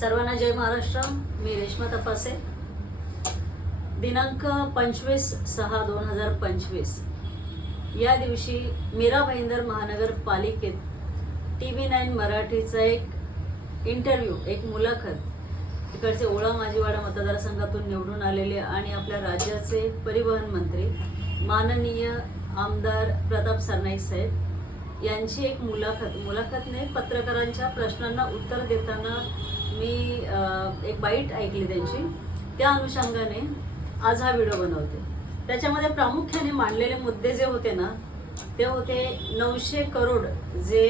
सर्वांना जय महाराष्ट्र. मी रेश्मा तपासे. दिनांक पंचवीस सहा दोन हजार पंचवीस. या दिवशी मीरा भाईंदर महानगरपालिकेत टी व्ही नाईन मराठीचा एक इंटरव्ह्यू एक मुलाखत. इकडचे ओळा माजीवाडा मतदारसंघातून निवडून आलेले आणि आपल्या राज्याचे परिवहन मंत्री माननीय आमदार प्रताप सरनाईक साहेब यांची एक मुलाखत. मुलाखतने पत्रकारांच्या प्रश्नांना उत्तर देताना मी एक बाईट ऐकली त्यांची. त्या अनुषंगाने आज हा व्हिडिओ बनवते. त्याच्यामध्ये प्रामुख्याने मांडलेले मुद्दे जे होते ना ते होते नऊशे करोड जे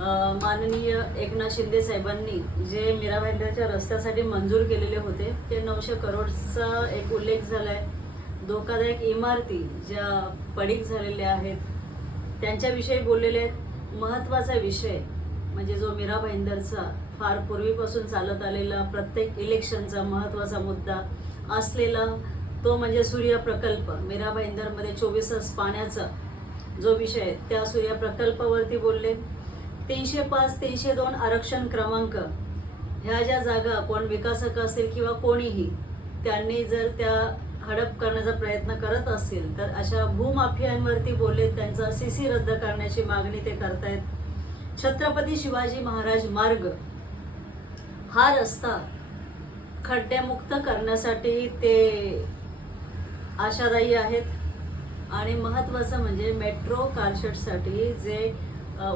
माननीय एकनाथ शिंदे साहेबांनी जे मीरा भाईंदरच्या रस्त्यासाठी मंजूर केलेले होते ते नऊशे करोडचा एक उल्लेख झाला आहे धोकादायक इमारती ज्या पडीक झालेल्या आहेत त्यांच्याविषयी बोललेले आहेत. महत्त्वाचा विषय म्हणजे जो मीरा भाईंदरचा फार पूर्वीपासून चालत आलेला प्रत्येक इलेक्शनचा महत्त्वाचा मुद्दा असलेला तो म्हणजे सूर्यप्रकल्प मीरा भाईंदरमध्ये चोवीस तास पाण्याचा जो विषय आहे, त्या सूर्य प्रकल्पावरती बोलले. तीनशे पाच तीनशे दोन आरक्षण क्रमांक. ह्या ज्या जागा कोण विकासक असेल किंवा कोणीही त्यांनी जर त्या हडप करण्याचा प्रयत्न करत असतील तर अशा भूमाफियांवरती बोलले त्यांचा सी सी रद्द करण्याची मागणी ते करतायत. छत्रपती शिवाजी महाराज मार्ग. हा रस्ता खड्डेमुक्त करण्यासाठी ते आशादायी आहेत. आणि महत्त्वाचं म्हणजे मेट्रो कारशेडसाठी जे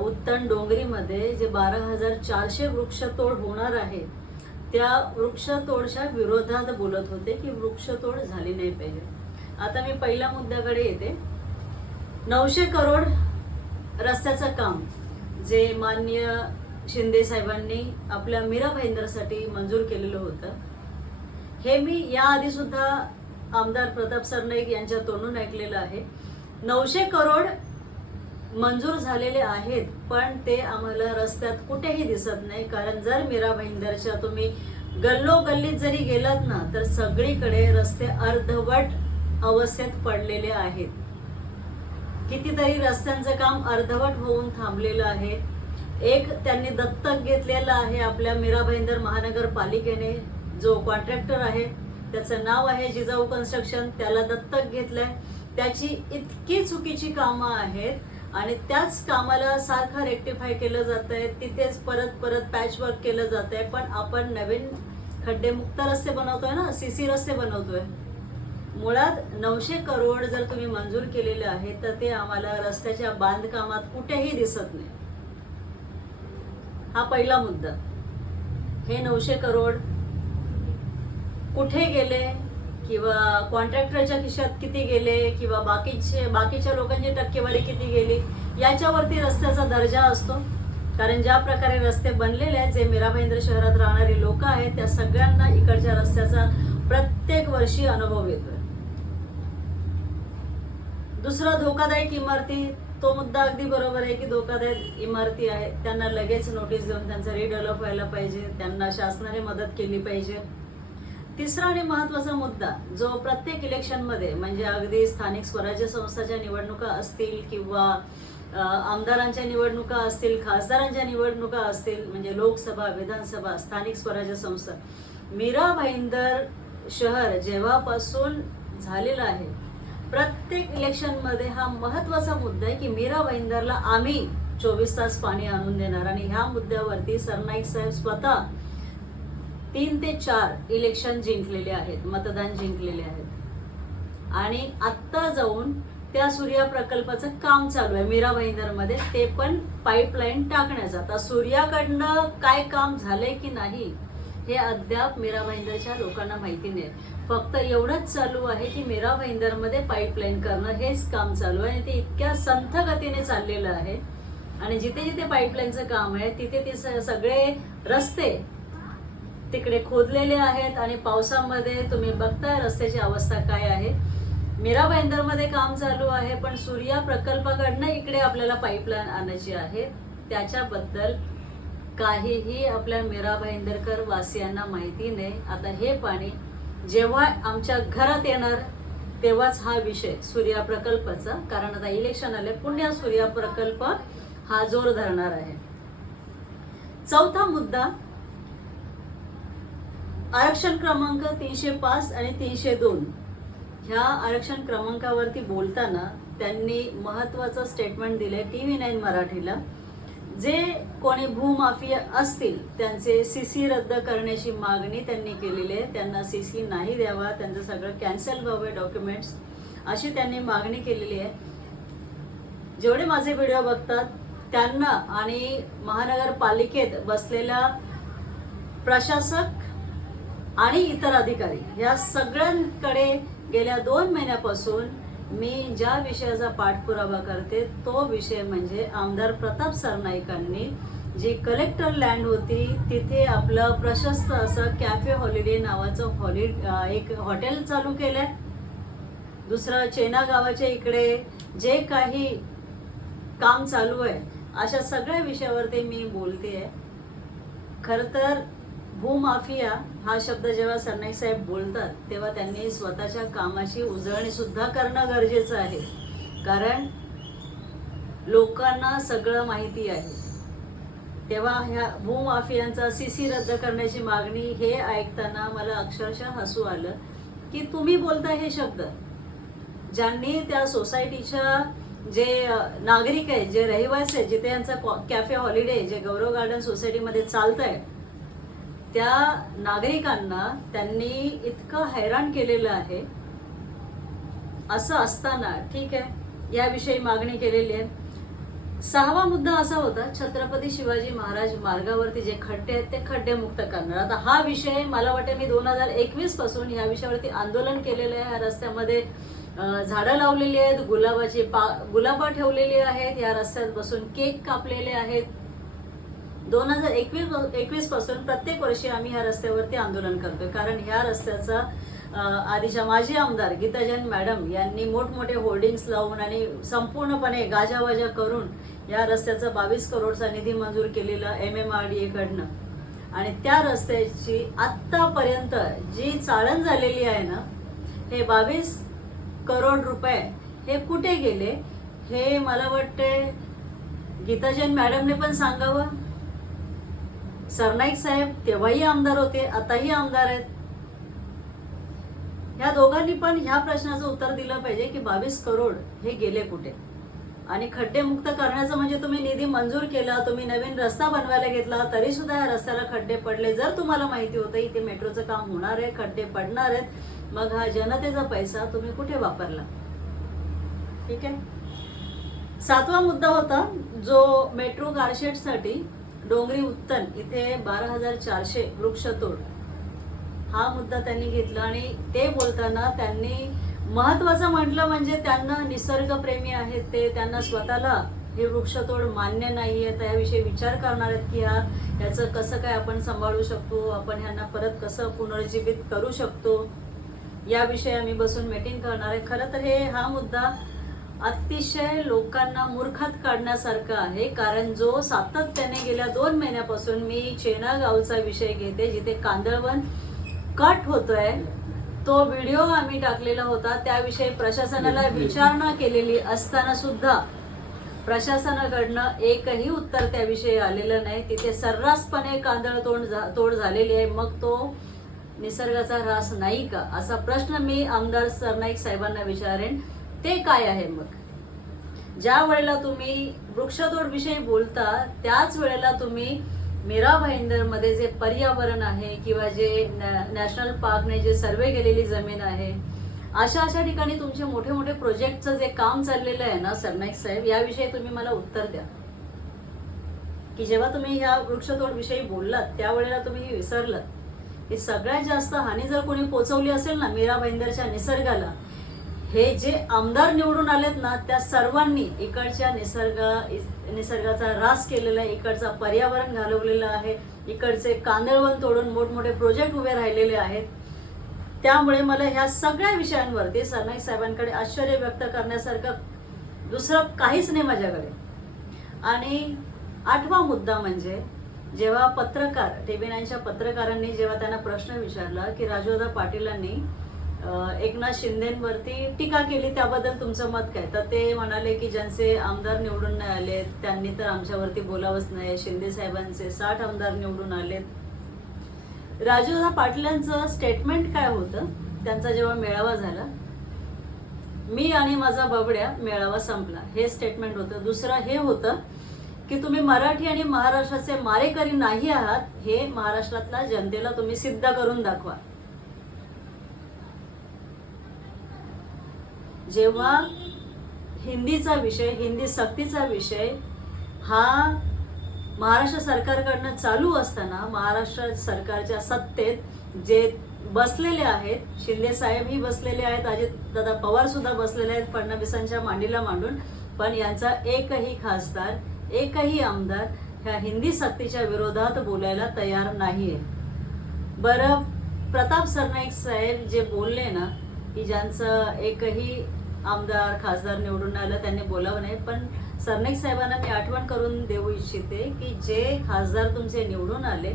उत्तन डोंगरीमध्ये जे बारा हजार चारशे वृक्षतोड होणार आहे त्या वृक्षतोडच्या विरोधात बोलत होते की वृक्षतोड झाली नाही पाहिजे. आता मी पहिल्या मुद्द्याकडे येते. नऊशे करोड रस्त्याचं काम जे माननीय शिंदे साहेबांनी आपल्या मीरा भाईंदरसाठी मंजूर केलेलं होतं. हे मी याआधी सुद्धा आमदार प्रताप सरनाईक यांच्या तोंडून ऐकलेलं आहे. नऊशे करोड मंजूर झालेले आहेत पण ते आम्हाला रस्त्यात कुठेही दिसत नाही. कारण जर मीरा भाईंदरच्या तुम्ही गल्लोगल्लीत जरी गेलात ना तर सगळीकडे रस्ते अर्धवट अवस्थेत पडलेले आहेत. कितीतरी रस्त्यांचं काम अर्धवट होऊन थांबलेलं आहे. एक त्यांनी दत्तक घेतलेलं आहे आपल्या मीरा भाईंदर महानगरपालिकेने जो कॉन्ट्रॅक्टर आहे त्याचं नाव आहे जिजाऊ कन्स्ट्रक्शन त्याला दत्तक घेतलंय. त्याची इतकी चुकीची कामं आहेत आणि त्याच कामाला सारखं रेक्टिफाय केलं जात आहे तिथेच परत परत पॅचवर्क केलं जात आहे पण आपण नवीन खड्डेमुक्त रस्ते बनवतोय ना सी सी रस्ते बनवतोय. मुळात नऊशे करोड जर तुम्ही मंजूर केलेले आहेत तर ते आम्हाला रस्त्याच्या बांधकामात कुठेही दिसत नाही. हा पहिला मुद्दा. हे नऊशे करोड कुठे गेले किंवा कॉन्ट्रॅक्टरच्या खिशात किती गेले किंवा बाकीचे बाकीच्या लोकांची टक्केवारी किती गेली याच्यावरती रस्त्याचा दर्जा असतो. कारण ज्या प्रकारे रस्ते बनलेले आहेत जे मीरा भाईंद्र शहरात राहणारी लोक आहेत त्या सगळ्यांना इकडच्या रस्त्याचा प्रत्येक वर्षी अनुभव येतोय. दुसरा धोकादायक इमारती तो मुद्दा अगदी बरोबर आहे की धोकादायक इमारती आहेत. त्यांना लगेच नोटीस देऊन त्यांचं रिडेव्हलप व्हायला पाहिजे. त्यांना शासनाने मदत केली पाहिजे. तिसरा आणि महत्त्वाचा मुद्दा जो प्रत्येक इलेक्शनमध्ये म्हणजे अगदी स्थानिक स्वराज्य संस्थाच्या निवडणुका असतील किंवा आमदारांच्या निवडणुका असतील खासदारांच्या निवडणुका असतील म्हणजे लोकसभा विधानसभा स्थानिक स्वराज्य संस्था. मीरा भाईंदर शहर जेव्हापासून झालेलं आहे प्रत्येक इलेक्शनमध्ये हा महत्त्वाचा मुद्दा आहे की मीरा भाईंदरला आम्ही चोवीस तास पाणी आणून देणार. आणि ह्या मुद्द्यावरती सरनाईक साहेब स्वतः तीन ते चार इलेक्शन जिंकलेले आहेत मतदान जिंकलेले आहेत. आणि आत्ता जाऊन त्या सूर्या प्रकल्पाचं काम चालू आहे. मीरा भाईंदरमध्ये ते पण पाईपलाईन टाकण्याचं. आता सूर्याकडनं काय काम झालंय की नाही हे अद्याप मीरा भाईंदरच्या लोकांना माहिती नाही फक्त एवढंच चालू आहे की मीरा भाईंदरमध्ये पाईपलाईन करणं हेच काम चालू आहे आणि ते इतक्या संथ गतीने चाललेलं आहे. आणि जिथे जिथे पाईपलाईनचं काम आहे तिथे ते स- सगळे रस्ते तिकडे खोदलेले आहेत आणि पावसामध्ये तुम्ही बघताय रस्त्याची अवस्था काय आहे. मीरा भाईंदरमध्ये काम चालू आहे पण सूर्या प्रकल्पाकडनं इकडे आपल्याला पाईपलाईन आणायची आहे. त्याच्याबद्दल काहीही आपल्या मीरा भाईंदरकर वासियांना माहिती नाही. आता हे पाणी जेव्हा आमच्या घरात येणार तेव्हाच हा विषय सूर्या प्रकल्पाचा. कारण आता इलेक्शन आले पुण्या सूर्या प्रकल्प हा जोर धरणार आहे. चौथा मुद्दा आरक्षण क्रमांक तीनशे पाच आणि तीनशे दोन. ह्या आरक्षण क्रमांकावरती बोलताना त्यांनी महत्वाचं स्टेटमेंट दिले टी व्ही नाईन मराठीला. जे कोणी भूमाफिया असतील त्यांचे सी सी रद्द करण्याची मागणी त्यांनी केलेली आहे. त्यांना सी सी नाही द्यावा. त्यांचं सगळं कॅन्सल व्हावे डॉक्युमेंट्स अशी त्यांनी मागणी केलेली आहे. जेवढे माझे व्हिडिओ बघतात त्यांना आणि महानगरपालिकेत बसलेल्या प्रशासक आणि इतर अधिकारी या सगळ्यांकडे गेल्या दोन महिन्यापासून मी ज्या विषयाचा पाठपुरावा करते तो विषय म्हणजे आमदार प्रताप सरनाईकांनी जी कलेक्टर लँड होती तिथे आपलं प्रशस्त असं कॅफे हॉलिडे नावाचं हॉलि एक हॉटेल चालू केलंय. दुसरं चेना गावाच्या इकडे जे काही काम चालू आहे अशा सगळ्या विषयावरती मी बोलते आहे खरं तर भूमाफिया हा शब्द जेव्हा सरनाईक साहेब बोलतात तेव्हा त्यांनी स्वतःच्या कामाची उजळणी सुद्धा करणं गरजेचं आहे. कारण लोकांना सगळं माहिती आहे. तेव्हा ह्या भूमाफियांचा सी सी रद्द करण्याची मागणी हे ऐकताना मला अक्षरशः हसू आलं की तुम्ही बोलता हे शब्द. ज्यांनी त्या सोसायटीच्या जे नागरिक आहेत जे रहिवासी आहेत जिथे यांचा कॅफे हॉलिडे जे गौरव गार्डन सोसायटीमध्ये चालत आहे त्या नागरिकांना त्यांनी इतकं हैराण केलेलं आहे. असं असताना ठीक आहे याविषयी मागणी केलेली आहे. सहावा मुद्दा असा होता छत्रपती शिवाजी महाराज मार्गावरती जे खड्डे आहेत ते खड्डे मुक्त करणार. आता हा विषय मला वाटतं मी दोन हजार एकवीसपासून ह्या विषयावरती आंदोलन केलेलं आहे. ह्या रस्त्यामध्ये झाडं लावलेली आहेत गुलाबाची पा गुलाबं ठेवलेली आहेत. या रस्त्यात बसून केक कापलेले आहेत. दोन हजार एकवीस एकवीसपासून प्रत्येक वर्षी आम्ही ह्या रस्त्यावरती आंदोलन करतोय. कारण ह्या रस्त्याचा आधीच्या माजी आमदार गीता जैन मॅडम यांनी मोठमोठे होर्डिंग्स लावून आणि संपूर्णपणे गाजावाजा करून या रस्त्याचा बावीस करोडचा निधी मंजूर केलेला एम एम आर डी एकडनं आणि त्या रस्त्याची आत्तापर्यंत जी चाळण झालेली आहे ना हे बावीस करोड रुपये हे कुठे गेले हे मला वाटते गीता जैन मॅडमने पण सांगावं? सरनाईक साहेब तेव्हाही आमदार होते आताही आमदार आहेत. ह्या दोघांनी पण ह्या प्रश्नाचं उत्तर दिलं पाहिजे की बावीस करोड हे गेले कुठे? आणि खड्डे मुक्त करण्याचं म्हणजे तुम्ही निधी मंजूर केला तुम्ही नवीन रस्ता बनवायला घेतला तरी सुद्धा या रस्त्याला खड्डे पडले. जर तुम्हाला माहिती होतं इथे मेट्रोचं काम होणार आहे खड्डे पडणार आहेत मग हा जनतेचा पैसा तुम्ही कुठे वापरला? ठीक आहे? सातवा मुद्दा होता जो मेट्रो गारशेटसाठी डोंगरी उत्तन इथे बारा हजार चारशे वृक्षतोड. हा मुद्दा त्यांनी घेतला आणि ते बोलताना त्यांनी महत्वाचं म्हटलं म्हणजे त्यांना निसर्गप्रेमी आहेत ते त्यांना स्वतःला हे वृक्षतोड मान्य नाही आहे त्याविषयी विचार करणार आहेत की हा याचं कसं काय आपण सांभाळू शकतो आपण ह्यांना परत कसं पुनर्जीवित करू शकतो? याविषयी आम्ही बसून मीटिंग करणार आहे. खरं तर हे हा मुद्दा अतिशय लोकांना मूर्खात काढण्यासारखं आहे कारण जो सातत्याने गेल्या दोन महिन्यापासून मी चेना गावचा विषय घेते जिथे कांदळवन कट होतोय तो व्हिडिओ आम्ही टाकलेला होता त्याविषयी प्रशासनाला विचारणा केलेली असताना सुद्धा प्रशासनाकडनं एकही उत्तर त्याविषयी आलेलं नाही. तिथे सर्रासपणे कांदळ तोड झा- तोड झालेली आहे मग तो निसर्गाचा ऱ्हास नाही का? असा प्रश्न मी आमदार सरनाईक साहेबांना विचारेन. ते काय आहे मग? ज्या वेळेला तुम्ही वृक्षतोड विषयी बोलता त्याच वेळेला तुम्ही मीरा भाईंदरमध्ये जे पर्यावरण आहे किंवा जे नॅशनल पार्कने जे सर्वे केलेली जमीन आहे अशा अशा ठिकाणी तुमचे मोठे मोठे प्रोजेक्टचं जे काम चाललेलं आहे ना सरनाईक साहेब याविषयी तुम्ही मला उत्तर द्या. की जेव्हा तुम्ही ह्या वृक्षतोड विषयी बोललात त्यावेळेला तुम्ही हे विसरलात. की सगळ्यात जास्त हानी जर कोणी पोचवली असेल ना मीरा भाईंदरच्या निसर्गाला हे जे आमदार निवडून आलेत ना त्या सर्वांनी इकडच्या निसर्ग निसर्गाचा ऱ्हास केलेला आहे इकडचा पर्यावरण घालवलेलं आहे इकडचे कांदळवन तोडून मोठमोठे प्रोजेक्ट उभे राहिलेले आहेत. त्यामुळे मला ह्या सगळ्या विषयांवरती सरनाईक साहेबांकडे आश्चर्य व्यक्त करण्यासारखं दुसरं काहीच नाही माझ्याकडे. आणि आठवा मुद्दा म्हणजे जेव्हा पत्रकार टीव्ही नाईनच्या पत्रकारांनी जेव्हा त्यांना प्रश्न विचारला की राजूदा पाटीलांनी एकनाथ शिंदेवरती टीका केली त्याबद्दल तुमचं मत काय? तर ते म्हणाले की ज्यांचे आमदार निवडून नाही आले त्यांनी तर आमच्यावरती बोलावंच नाही. शिंदे साहेबांचे साठ आमदार निवडून आलेत. राजूदा पाटलांचं स्टेटमेंट काय होतं? त्यांचा जेव्हा मेळावा झाला मी आणि माझा बबड्या मेळावा संपला. हे स्टेटमेंट होतं. दुसरं हे होतं की तुम्ही मराठी आणि महाराष्ट्राचे मारेकरी नाही आहात हे महाराष्ट्रातल्या जनतेला तुम्ही सिद्ध करून दाखवा. जेव्हा हिंदीचा विषय हिंदी सक्तीचा विषय हा महाराष्ट्र सरकारकडनं चालू असताना महाराष्ट्र सरकारच्या सत्तेत जे बसलेले आहेत शिंदे साहेबही बसलेले आहेत अजित दादा पवार सुद्धा बसलेले आहेत फडणवीसांच्या मांडीला मांडून. पण यांचा एकही खासदार एकही आमदार ह्या हिंदी सक्तीच्या विरोधात बोलायला तयार नाहीये. बरं प्रताप सरनाईक साहेब जे बोलले ना की ज्यांचं एकही आमदार खासदार निवडून आलं त्यांनी बोलावं नाही. पण सरनाईक साहेबांना मी आठवण करून देऊ इच्छिते की जे खासदार तुमचे निवडून आले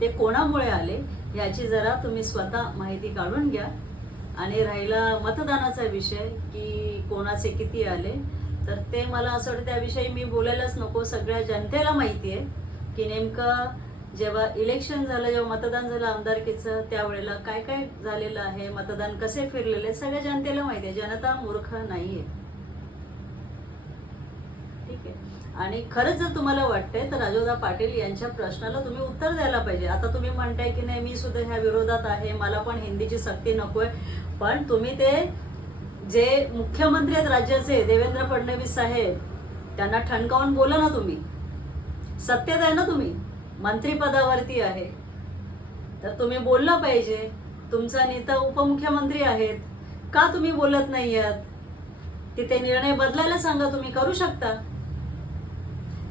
ते कोणामुळे आले याची जरा तुम्ही स्वतः माहिती काढून घ्या. आणि राहिला मतदानाचा विषय की कोणाचे किती आले तर ते मला असं वाटतं त्याविषयी मी बोलायलाच नको. सगळ्या जनतेला माहिती आहे की नेमकं जेव्हा इलेक्शन झालं जेव्हा मतदान झालं आमदारकीचं त्यावेळेला काय काय झालेलं आहे? मतदान कसे फिरलेले सगळ्या जनतेला माहिती आहे. जनता मूर्ख नाहीये. ठीक आहे. आणि खरंच जर तुम्हाला वाटतंय तर राजोदा पाटील यांच्या प्रश्नाला तुम्ही उत्तर द्यायला पाहिजे. आता तुम्ही म्हणताय की नाही मी सुद्धा ह्या विरोधात आहे मला पण हिंदीची सक्ती नकोय. पण तुम्ही ते जे मुख्यमंत्री आहेत राज्याचे देवेंद्र फडणवीस साहेब त्यांना ठणकावून बोला ना तुम्ही. सत्तेत आहे ना तुम्ही. मंत्रीपदावरती आहे. तर तुम्ही बोललं पाहिजे. तुमचा नेता उपमुख्यमंत्री आहेत. का तुम्ही बोलत नाही आहात तिथे निर्णय बदलायला सांगा तुम्ही करू शकता.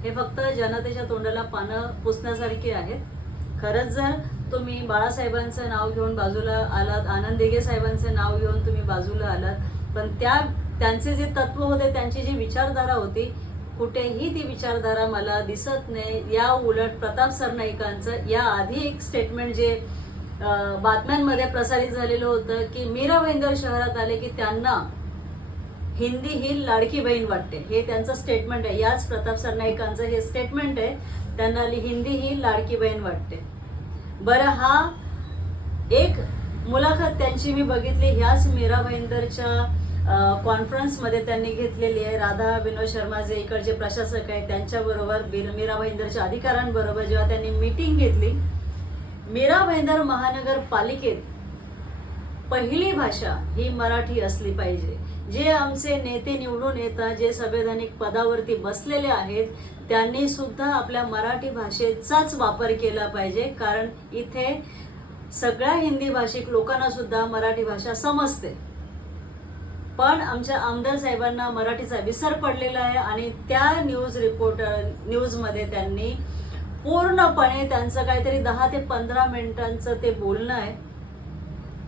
हे फक्त जनतेच्या तोंडाला पानं पुसण्यासारखी आहेत. खरंच जर तुम्ही बाळासाहेबांचं नाव घेऊन बाजूला आलात आनंद दिघे साहेबांचं नाव घेऊन तुम्ही बाजूला आलात पण त्या त्यांचे जे तत्व होते त्यांची जी विचारधारा होती कुठेही ती विचारधारा मला दिसत नाही. या उलट प्रताप सरनाईकांचं या आधी एक स्टेटमेंट जे बातम्यांमध्ये प्रसारित झालेलं होतं की मीरा भाईंदर शहरात आले की त्यांना हिंदी ही लाडकी बहीण वाटते. हे त्यांचं स्टेटमेंट आहे. याच प्रताप सरनाईकांचं हे स्टेटमेंट आहे. त्यांना हिंदी ही लाडकी बहीण वाटते. बरं हा एक मुलाखत त्यांची मी बघितली. ह्याच मीरा भाईंदरच्या कॉन्फरन्समध्ये त्यांनी घेतलेली आहे. राधा विनोद शर्मा जे इकडचे प्रशासक आहेत त्यांच्याबरोबर मीरा भाईंदरच्या अधिकाऱ्यांबरोबर जेव्हा त्यांनी मीटिंग घेतली मीरा भाईंदर महानगरपालिकेत पहिली भाषा ही मराठी असली पाहिजे. जे आमचे नेते निवडून येतात जे संवैधानिक पदावरती बसलेले आहेत त्यांनी सुद्धा आपल्या मराठी भाषेचाच वापर केला पाहिजे. कारण इथे सगळ्या हिंदी भाषिक लोकांना सुद्धा मराठी भाषा समजते. पण आमच्या आमदार साहेबांना मराठीचा विसर पडलेला आहे आणि त्या न्यूज रिपोर्टर न्यूजमध्ये त्यांनी पूर्णपणे त्यांचं काहीतरी दहा ते पंधरा मिनिटांचं ते बोलणं आहे.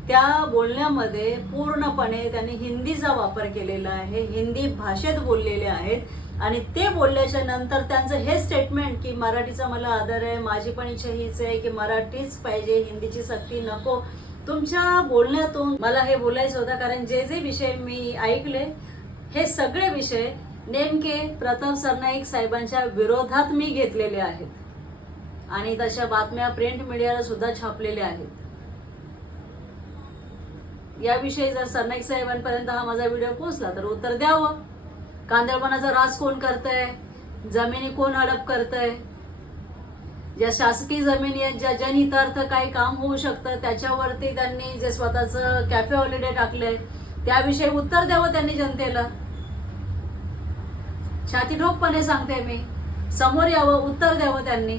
त्या बोलण्यामध्ये पूर्णपणे त्यांनी हिंदीचा वापर केलेला आहे हिंदी भाषेत बोललेले आहेत आणि ते बोलल्याच्या नंतर त्यांचं हे स्टेटमेंट की मराठीचा मला आदर आहे माझी पण इच्छा हीच आहे की मराठीच पाहिजे हिंदीची सक्ती नको तुमच्या बोलण्यातून मला हे बोलायचं होतं कारण जे जे विषय मी ऐकले हे सगळे विषय नेमके प्रताप सरनाईक साहेबांच्या विरोधात मी घेतलेले आहेत. आणि तशा बातम्या प्रिंट मीडियाला सुद्धा छापलेल्या आहेत. याविषयी जर सरनाईक साहेबांपर्यंत हा माझा व्हिडिओ पोहोचला तर उत्तर द्यावं. कांदळपणाचा राज कोण करतंय? जमिनी कोण हडप करतंय? ज्या शासकीय जमिनी आहेत ज्या जनहितार्थ काही काम होऊ शकतं त्याच्यावरती त्यांनी जे स्वतःचं कॅफे हॉलिडे टाकलंय त्याविषयी उत्तर द्यावं त्यांनी जनतेला? छातीठोकपणे सांगते मी. समोर यावं उत्तर द्यावं त्यांनी.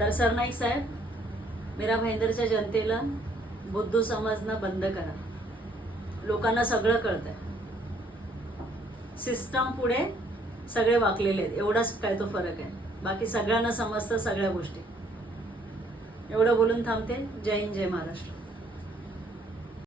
तर सरनाईक साहेब मीरा भाईंदरच्या जनतेला बुद्धू समजणं बंद करा. लोकांना सगळं कळतंय. सिस्टम पुढे सगळे वाकलेले आहेत. एवढाच काय तो फरक आहे. बाकी सगळ्यांना समजतं सगळ्या गोष्टी. एवढं बोलून थांबते. जय हिंद जय महाराष्ट्र.